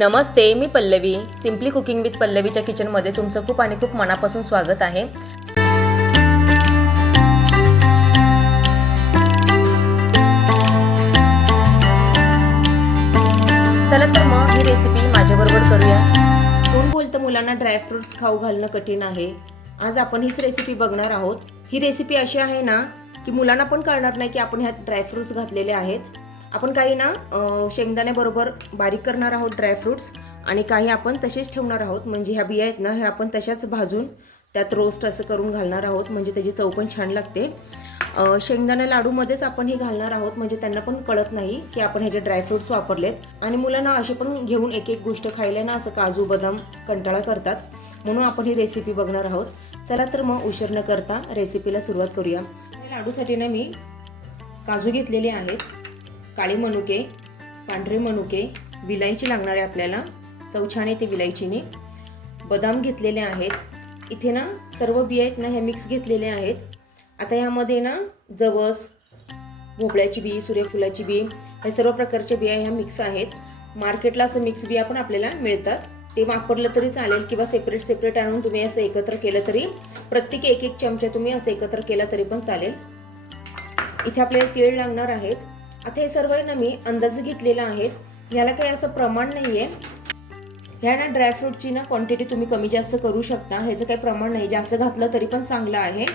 नमस्ते, मी Pallavi. Simply cooking with पल्लवीच्या किचनमध्ये तुमचं खूप आणि खूप मनापासून स्वागत आहे. चला तर मग ही रेसिपी माझ्याबरोबर करूया. कोण बोलतं मुलांना ड्रायफ्रुट्स खाऊ घालणं कठीण आहे. आज आपण हीच रेसिपी बघणार आहोत. ही रेसिपी अशी आहे ना की मुलांना पण कळणार नाही की आपण ह्यात ड्रायफ्रुट्स घातलेले आहेत. आपण काही ना शेंगदाण्याबरोबर बारीक करणार आहोत ड्रायफ्रुट्स आणि काही आपण तसेच ठेवणार आहोत. म्हणजे ह्या बिया आहेत ना ह्या आपण तशाच भाजून त्यात रोस्ट असं करून घालणार आहोत. म्हणजे त्याची चव पण छान लागते. शेंगदाणा लाडूमध्येच आपण हे घालणार आहोत. म्हणजे त्यांना पण कळत नाही की आपण ह्याचे ड्रायफ्रुट्स वापरलेत. आणि मुलांना असे पण घेऊन एक एक गोष्ट खायला ना असं काजू बदाम कंटाळा करतात. म्हणून आपण ही रेसिपी बघणार आहोत. चला तर मग उशीर न करता रेसिपीला सुरुवात करूया. लाडूसाठी ना मी काजू घेतलेले आहेत, काळे मनुके, पांढरे मनुके, विलायची लागणार आहे आपल्याला, चव छान येते विलायचीने. बदाम घेतलेले आहेत. इथे ना सर्व बिया आहेत ना ह्या मिक्स घेतलेले आहेत. आता ह्यामध्ये ना जवस, भोपळ्याची बी, सूर्यफुलाची बी, हे सर्व प्रकारच्या बिया ह्या मिक्स आहेत. मार्केटला असं मिक्स बिया पण आपल्याला मिळतात. ते वापरलं तरी चालेल किंवा सेपरेट सेपरेट आणून तुम्ही असं एकत्र केलं तरी, प्रत्येक एक एक चमचा तुम्ही असं एकत्र केला तरी पण चालेल. इथे आपल्याला तीळ लागणार आहेत. आता हे सर्व ना मी अंदाज घेतलेला आहे. याला काही असं प्रमाण नाही आहे. ह्या ना ड्रायफ्रूटची ना क्वांटिटी तुम्ही कमी जास्त करू शकता. ह्याचं काही प्रमाण नाही. जास्त घातलं तरी पण चांगलं आहे.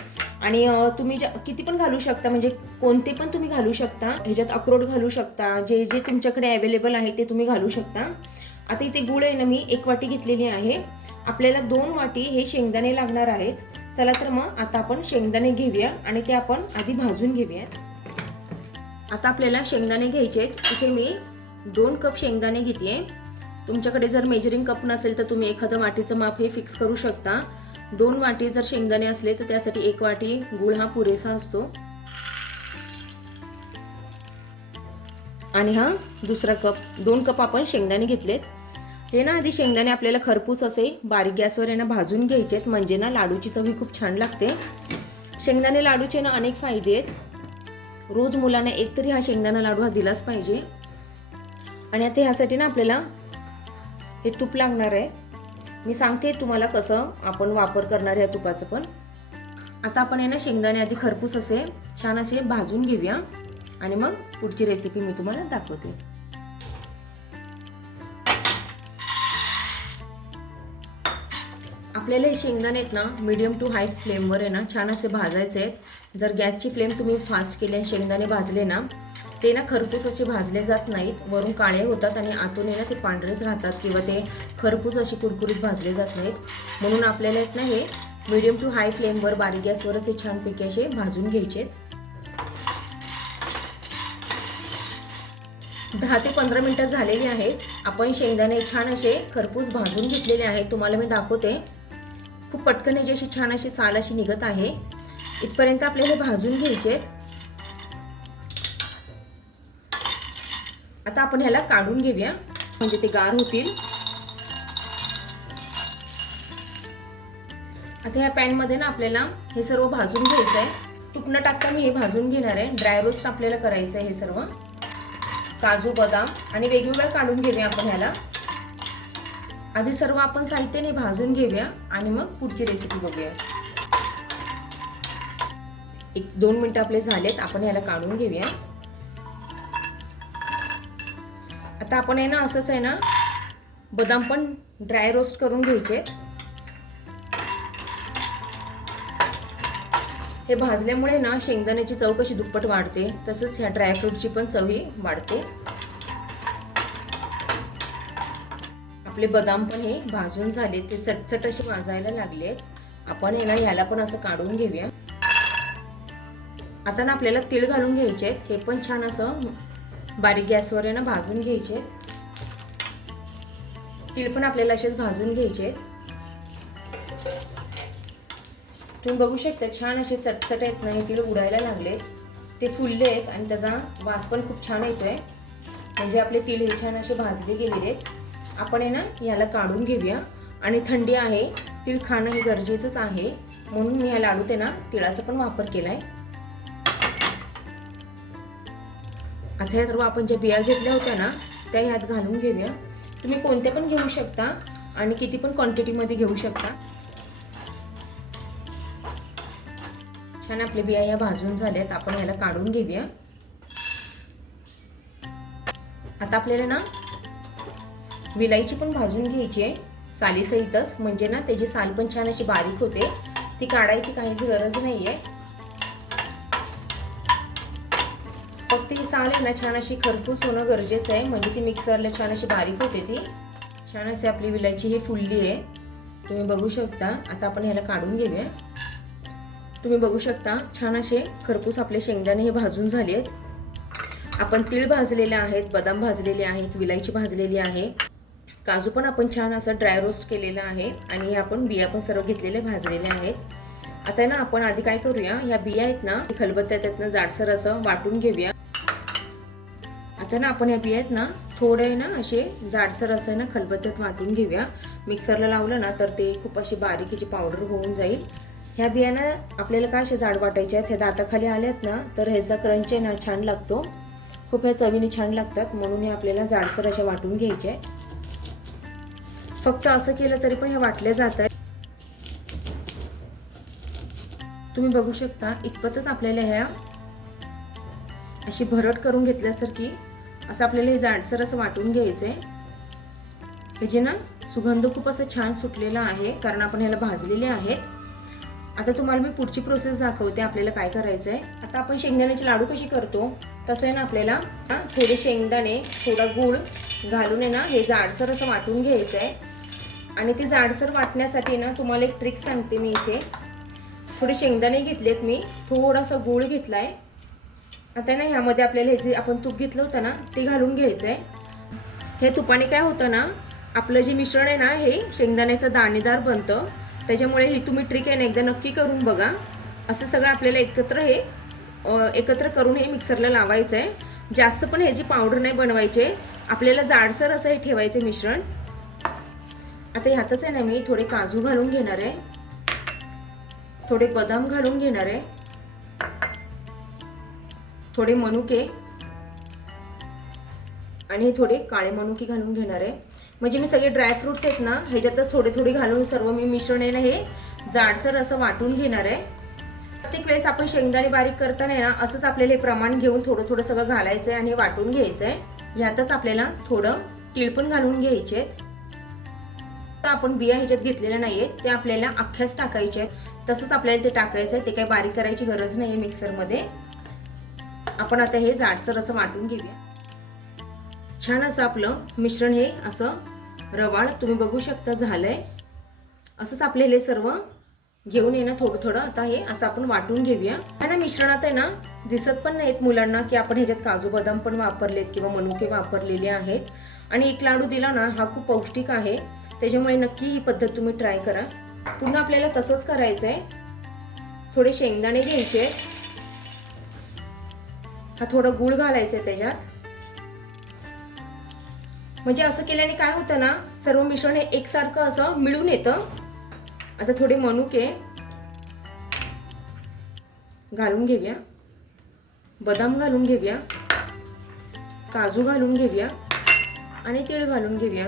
आणि तुम्ही किती पण घालू शकता. म्हणजे कोणते पण तुम्ही घालू शकता. ह्याच्यात अक्रोड घालू शकता. जे जे तुमच्याकडे अवेलेबल आहे ते तुम्ही घालू शकता. आता इथे गूळ आहे ना मी 1 वाटी घेतलेली आहे. आपल्याला 2 वाटी हे शेंगदाणे लागणार आहेत. चला तर मग आता आपण शेंगदाणे घेऊया आणि ते आपण आधी भाजून घेऊया. आता आपल्याला शेंगदाणे घ्यायचे आहेत. इथे मी 2 कप शेंगदाणे घेते. तुमच्याकडे जर मेजरिंग कप नसेल तर तुम्ही एखादं वाटीचं माप हे फिक्स करू शकता. 2 वाटी जर शेंगदाणे असले तर त्यासाठी 1 वाटी गूळ हा पुरेसा असतो. आणि हा दुसरा कप, 2 कप आपण शेंगदाणे घेतलेत. हे ना आधी शेंगदाणे आपल्याला खरपूस असे बारीक गॅसवर आहे ना भाजून घ्यायचेत. म्हणजे ना लाडूची चव ही खूप छान लागते. शेंगदाणे लाडूचे ना अनेक फायदे आहेत. रोज मुलांना एक तरी हा शेंगदाणा लाडू हा दिलाच पाहिजे. आणि आता ह्यासाठी ना आपल्याला हे तूप लागणार आहे. मी सांगते तुम्हाला कसं आपण वापर करणार आहे तुपाचं पण. आता आपण आहे ना शेंगदाणे आधी खरपूस असे छान असे भाजून घेऊया आणि मग पुढची रेसिपी मी तुम्हाला दाखवते. आपल्याला हे शेंगदाणे आहेत ना मीडियम टू हाय फ्लेमवर आहे ना छान असे भाजायचे आहेत. जर गॅसची फ्लेम तुम्ही फास्ट केली आणि शेंगदाणे भाजले ना ते ना खरपूस असे भाजले जात नाहीत. वरून काळे होतात आणि आतून ना ते पांढरेच राहतात किंवा ते खरपूस असे कुरकुरीत भाजले जात नाहीत. म्हणून आपल्याला आहेत ना हे मीडियम टू हाय फ्लेमवर बारीक गॅसवरच हे छानपैकी असे भाजून घ्यायचे. 10 ते 15 मिनिटं झालेली आहेत. आपण शेंगदाणे छान असे खरपूस भाजून घेतलेले आहेत. तुम्हाला मी दाखवते. खूप पटकन याची अशी छान अशी साल अशी निघत आहे. इथपर्यंत आपल्याला भाजून घ्यायचे. आता आपण ह्याला काढून घेऊया म्हणजे ते गार होतील. आता ह्या पॅन मध्ये ना आपल्याला हे सर्व भाजून घ्यायचं आहे. तूप न टाकता मी हे भाजून घेणार आहे. ड्राय रोस्ट आपल्याला करायचं आहे. हे सर्व काजू बदाम आणि वेगवेगळं काढून घेऊया आपण ह्याला. आधी सर्व आपण साहित्याने भाजून घेऊया आणि मग पुढची रेसिपी बघूया. 1-2 मिनिटं आपले झालेत. आपण ह्याला काढून घेऊया. आता आपण आहे ना असंच आहे ना बदाम पण ड्राय रोस्ट करून घ्यायचे. हे भाजल्यामुळे ना शेंगदाण्याची चव कशी दुप्पट वाढते तसंच ह्या ड्रायफ्रूटची पण चव ही वाढते. आपले बदाम पण हे भाजून झाले. ते चटचट असे भाजायला लागलेत. आपण आहे ना ह्याला पण असं काढून घेऊया. आता ना आपल्याला तीळ घालून घ्यायचे. हे पण छान असं बारीक गॅसवर आहे ना भाजून घ्यायचे. तीळ पण आपल्याला असेच भाजून घ्यायचे. तुम्ही बघू शकता छान असे चटचट आहेत ना हे तीळ उडायला लागले. ते फुलले आहेत आणि त्याचा वास पण खूप छान येतोय. म्हणजे आपले तीळ हे छान असे भाजले गेलेले आहेत. आपण आहे ना याला काढून घेऊया. आणि थंडी आहे, तीळ खाणं हे गरजेचंच आहे. म्हणून मी ह्या लाडूत आहे ना तिळाचा पण वापर केलाय. आता या सर्व आपण ज्या बिया घेतल्या होत्या ना त्या ह्यात घालून घेऊया. तुम्ही कोणते पण घेऊ शकता आणि किती पण क्वांटिटीमध्ये घेऊ शकता. छान आपले बिया या भाजून झाल्यात. आपण याला काढून घेऊया. आता आपल्याला ना विलायची पण भाजून घ्यायची आहे सालीसहितच, म्हणजे ना त्याची साल पण छान अशी बारीक होते. ती काढायची काहीच गरज नाहीये. फक्त ही साल आहे ना छान अशी खरपूस होणं गरजेचं आहे, म्हणजे ती मिक्सरला छान अशी बारीक होते. ती छान अशी आपली विलायची ही फुलली आहे, तुम्ही बघू शकता. आता आपण ह्याला काढून घेऊया. तुम्ही बघू शकता छान असे खरपूस आपले शेंगदाणे हे भाजून झाले आहेत. आपण तीळ भाजलेले आहेत, बदाम भाजलेले आहेत, विलायची भाजलेली आहे, काजू पण आपण छान असं ड्राय रोस्ट केलेलं आहे आणि आपण बिया पण सर्व घेतलेले भाजलेले आहेत. आता ना आपण आधी काय करूया, ह्या बिया आहेत ना खलबत्त्यातनं जाडसर असं वाटून घेऊया. आता ना आपण ह्या बिया आहेत ना थोडे ना असे जाडसर असं ना खलबत्त्यात वाटून घेऊया. मिक्सरला लावलं ना तर ते खूप अशी बारीक याची पावडर होऊन जाईल. ह्या बियाना आपल्याला काय अशा जाड वाटायच्या आहेत, ह्या दाताखाली आल्यात ना तर ह्याचा क्रंच आहे ना छान लागतो, खूप ह्या चवीने छान लागतात, म्हणून हे आपल्याला जाडसर अशा वाटून घ्यायचे आहे. फक्त असं केलं तरी पण ह्या वाटल्या जातात. तुम्ही बघू शकता इतपतच आपल्याला ह्या अशी भरट करून घेतल्यासारखी असं आपल्याला हे जाडसर असं वाटून घ्यायचंय. ह्याचे ना सुगंध खूप असं छान सुटलेला आहे, कारण आपण ह्याला भाजलेले आहेत. आता तुम्हाला मी पुढची प्रोसेस दाखवते आपल्याला काय करायचं आहे. आता आपण शेंगदाण्याचे लाडू कशी करतो तसं आहे ना, आपल्याला थोडे शेंगदाणे थोडा गूळ घालून आहे ना हे जाडसर असं वाटून घ्यायचं आहे. आणि ते जाडसर वाटण्यासाठी ना तुम्हाला एक ट्रिक सांगते मी. इथे थोडे शेंगदाणे घेतलेत मी, थोडासा गूळ घेतलाय. आता ना ह्यामध्ये आपल्याला हे जे आपण तूप घेतलं होतं ना ते घालून घ्यायचं आहे. हे तुपाने काय होतं ना, आपलं जे मिश्रण आहे ना हे शेंगदाण्याचं दाणेदार बनतं. त्याच्यामुळे ही तुम्ही ट्रिक आहे ना एकदा नक्की करून बघा. असं सगळं आपल्याला एकत्र करून हे मिक्सरला लावायचं आहे. जास्त पण ह्याची पावडर नाही बनवायचे, आपल्याला जाडसर असं हे ठेवायचं मिश्रण. आता ह्यातच आहे ना मी थोडे काजू घालून घेणार आहे, थोडे बदाम घालून घेणार आहे, थोडे मनुके आणि थोडे काळे मनुके घालून घेणार आहे. म्हणजे मी सगळे ड्रायफ्रुट्स आहेत ना ह्याच्यातच थोडे थोडे घालून सर्व मी मिश्रण आहे ना हे जाडसर असं वाटून घेणार आहे. प्रत्येक वेळेस आपण शेंगदाणे बारीक करताना ना असंच आपल्याला हे प्रमाण घेऊन थोडं थोडं सगळं घालायचं आहे आणि हे वाटून घ्यायचं आहे. यातच आपल्याला थोडं तीळ पण घालून घ्यायचे आहेत. तर आपण बिया ह्याच्यात घेतलेल्या नाहीये, ते आपल्याला अख्ख्याच टाकायचे आहेत. तसंच आपल्याला ते टाकायचं आहे, ते काही बारीक करायची गरज नाही आहे मिक्सरमध्ये. आपण आता हे जाडसर असं वाटून घेऊया. छान असं आपलं मिश्रण हे असं रवाळ तुम्ही बघू शकता झालंय. असंच आपल्याला हे सर्व घेऊन येणं थोडं थोडं आता हे असं आपण वाटून घेऊया. आणि मिश्रणात आहे ना दिसत पण नाहीत मुलांना की आपण ह्याच्यात काजू बदाम पण वापरलेत किंवा मनुके वापरलेले आहेत. आणि एक लाडू दिला ना हा खूप पौष्टिक आहे, त्याच्यामुळे नक्की ही पद्धत तुम्ही ट्राय करा. पुन्हा आपल्याला तसंच करायचं आहे. थोडे शेंगदाणे घ्यायचे, हा थोडा गूळ घालायचा आहे त्याच्यात. म्हणजे असं केल्याने काय होतं ना सर्व मिश्रण हे एकसारखं असं मिळून येतं. आता थोडे मनुके घालून घेऊया, बदाम घालून घेऊया, काजू घालून घेऊया आणि तीळ घालून घेऊया.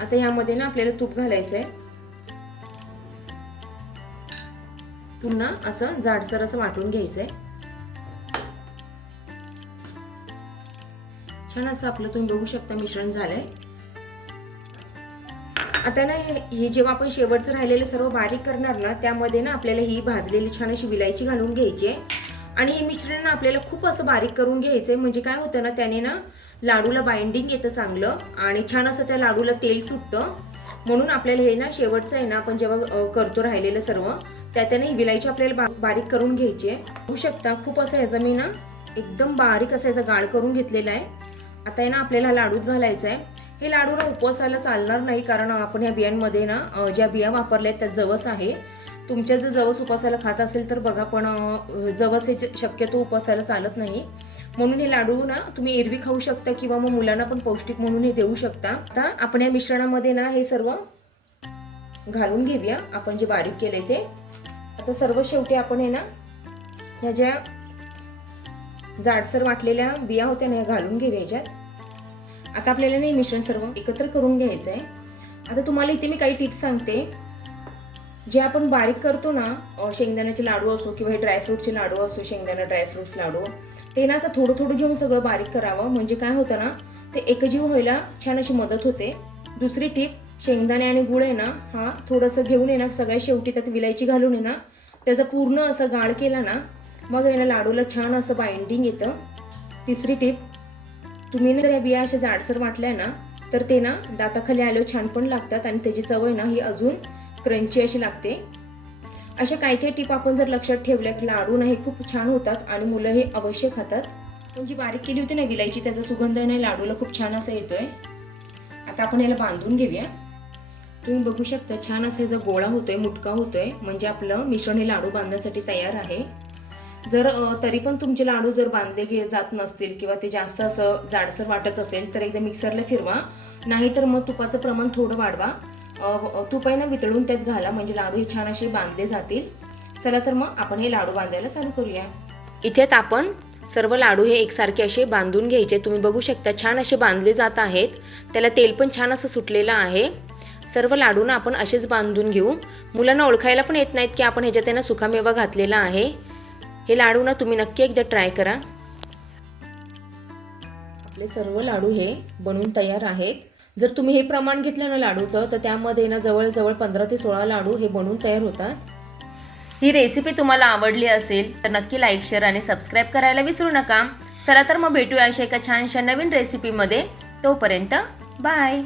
आता यामध्ये ना आपल्याला तूप घालायचं आहे. पुन्हा असं जाडसर असं वाटून घ्यायचंय. छान असं आपलं तुम्ही बघू शकता मिश्रण झालंय. आता ना हे जेव्हा आपण शेवटचं राहिलेलं सर्व बारीक करणार ना त्यामध्ये ना आपल्याला ही भाजलेली छान अशी विलायची घालून घ्यायची आहे. आणि हे मिश्रण ना आपल्याला खूप असं बारीक करून घ्यायचंय, म्हणजे काय होतं ना त्याने ना लाडूला बाइंडिंग येतं चांगलं आणि छान असं त्या लाडूला तेल सुटतं. म्हणून आपल्याला हे ना शेवटचं आहे ना आपण जेव्हा करतो राहिलेलं सर्व त्याने ही विलायची आपल्याला बारीक करून घ्यायची आहे. बघू शकता खूप असं ह्याचा मी ना एकदम बारीक असं याचा गाळ करून घेतलेला आहे. आता आहे ना आपल्याला लाडूत घालायचं आहे. हे लाडू ना उपवासाला चालणार नाही, कारण आपण ह्या बियांमध्ये ना ज्या बिया वापरल्या आहेत त्यात जवस आहे. तुमच्या जर जवस उपवासाला खात असेल तर बघा, पण जवस हे शक्यतो उपवासाला चालत नाही. म्हणून हे लाडू ना तुम्ही एरवी खाऊ शकता किंवा मग मुलांना पण पौष्टिक म्हणून हे देऊ शकता. आता आपण या मिश्रणामध्ये ना हे सर्व घालून घेऊया आपण जे बारीक केले ते. आता सर्व शेवटी आपण हे ना ह्या ज्या जाडसर वाटलेल्या बिया होत्या ना ह्या घालून घेऊया ह्याच्यात. आता आपल्याला नाही मिश्रण सर्व एकत्र करून घ्यायचं आहे. आता तुम्हाला इथे मी काही टिप्स सांगते. जे आपण बारीक करतो ना, शेंगदाण्याचे लाडू असो किंवा हे ड्रायफ्रूटचे लाडू असो, शेंगदाणा ड्रायफ्रूट्स लाडू, ते ना असं थोडं थोडं घेऊन सगळं बारीक करावं. म्हणजे काय होतं ना, ते एकजीव व्हायला छान अशी मदत होते. दुसरी टिप, शेंगदाणे आणि गुळ आहे ना, हा थोडंसं घेऊन आहे ना, सगळ्या शेवटी त्यात विलायची घालून आहे ना, त्याचा पूर्ण असं गाळ केला ना, मग आहे ना लाडूला छान असं बाइंडिंग येतं. तिसरी टिप, तुम्ही जर या बिया अशा जाडसर वाटल्या ना, तर ते ना दाताखाली आल्यावर छान पण लागतात आणि त्याची चव आहे ना ही अजून क्रंची अशी लागते. अशा काही काही टिप आपण जर लक्षात ठेवल्या की लाडू ना हे खूप छान होतात आणि मुलं हे अवश्य खातात. पण जी बारीक केली होती ना विलायची, त्याचा सुगंध ना लाडूला खूप छान असा येतोय. आता आपण याला बांधून घेऊया. तुम्ही बघू शकता छान असा जो गोळा होतोय, मुटका होतोय, म्हणजे आपलं मिश्रण हे लाडू बांधण्यासाठी तयार आहे. जर तरी पण तुमचे लाडू जर बांधले जात नसतील किंवा ते जास्त असं जाडसर वाटत असेल तर एकदा मिक्सरला फिरवा, नाहीतर मग तुपाचं प्रमाण थोडं वाढवा. तूप आहे ना वितळून त्यात घाला, म्हणजे लाडू हे छान असे बांधले जातील. चला तर मग आपण हे लाडू बांधायला चालू करूया. इथे आपण सर्व लाडू हे एकसारखे असे बांधून घ्यायचे. तुम्ही बघू शकता छान असे बांधले जात आहेत. त्याला तेल पण छान असं सुटलेलं आहे. सर्व लाडूंना आपण असेच बांधून घेऊ. मुलांना ओळखायला पण येत नाहीत की आपण ह्याच्यात त्यांना सुकामेवा घातलेला आहे. हे लाडू ना तुम्ही नक्की एकदा ट्राय करा. आपले सर्व लाडू हे बनवून तयार आहेत. जर तुम्ही हे प्रमाण घेतलं ना लाडूचं, तर त्यामध्ये ना जवळजवळ 15 ते 16 लाडू हे बनवून तयार होतात. ही रेसिपी तुम्हाला आवडली असेल तर नक्की लाईक, शेअर आणि सबस्क्राईब करायला विसरू नका. चला तर मग भेटूया अशा एका छानशा नवीन रेसिपीमध्ये. तोपर्यंत बाय.